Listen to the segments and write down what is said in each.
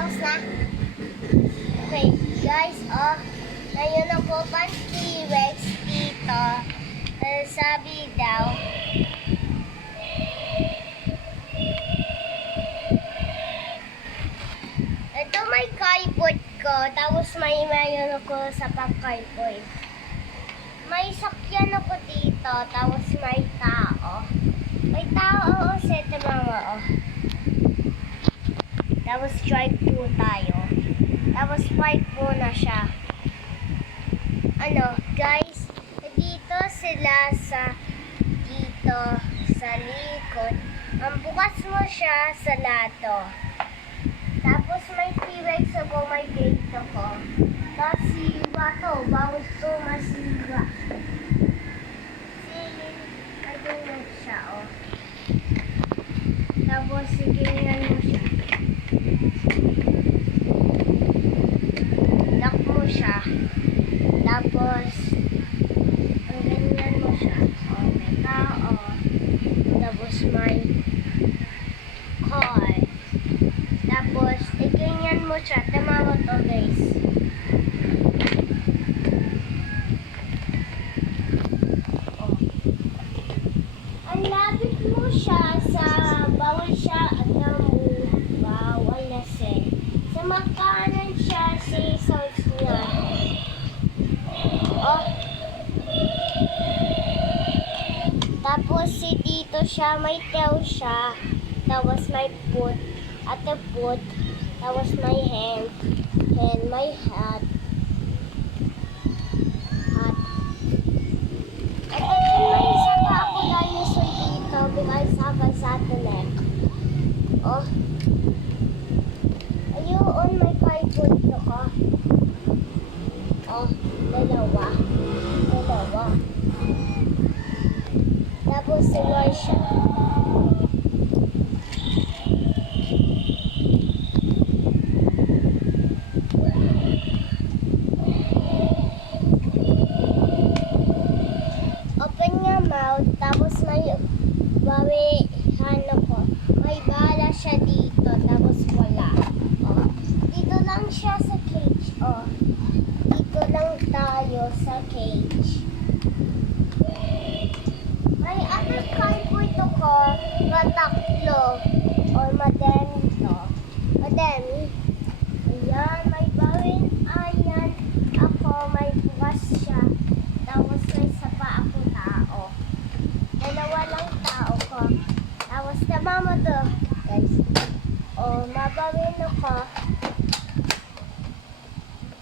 Tapos na? Okay, guys, ngayon na po pang T-Rex dito. Sabi daw, ito may keyboard ko, tapos mayroon ako sa pang-keyboard. May sakyan ako dito, tapos may tao. May tao, sete mama, Tapos drive po tayo. Tapos fight po na siya. Guys, dito sila dito sa likod. Ang bukas mo siya sa lato. Tapos may T-Rex ako, may gate ako. Tapos si Wato, bawal ko masiga. Ganyan siya, Tapos ganyan mo siya. Lock mo siya. Tapos ganyan mo siya. May tao. Tapos may car. Tapos ganyan mo siya. Tama mo to, guys. Lapit mo siya sa bawal siya at bawal na sa makanan siya si sauce niya. Tapos si dito siya may tail siya. Tapos may foot at the foot. Tapos may hand may hat. Because I have a satellite. Are you on my keyboard na ka? Dalawa. Tapos si Marsha. Open your mouth. Tapos may may bala siya dito, tapos wala. Dito lang siya sa cage, Dito lang tayo sa cage. May other keyboard ako, mataklo, or madami to. Madami. Ayan, may bawin, ayan. Ako, may bukas siya. Tapos may sapa ako tao. Dalawa lang tao ko. Tapos tama mo to, guys. Mabawin ako.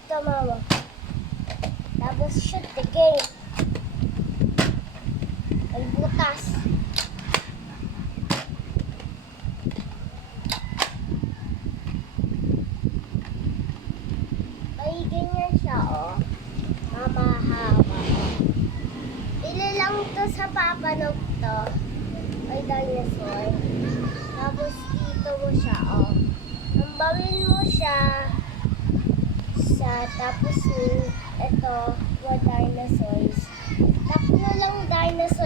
Tama mo. Tapos shoot the game. Ay, butas. Ay, ganyan siya, Mamahawa. Pili lang to sa papanog to. May dinosaur. Tapos dito mo siya, Hambawin mo siya tapos ito, more dinosaurs. Tatlo lang dinosaurs.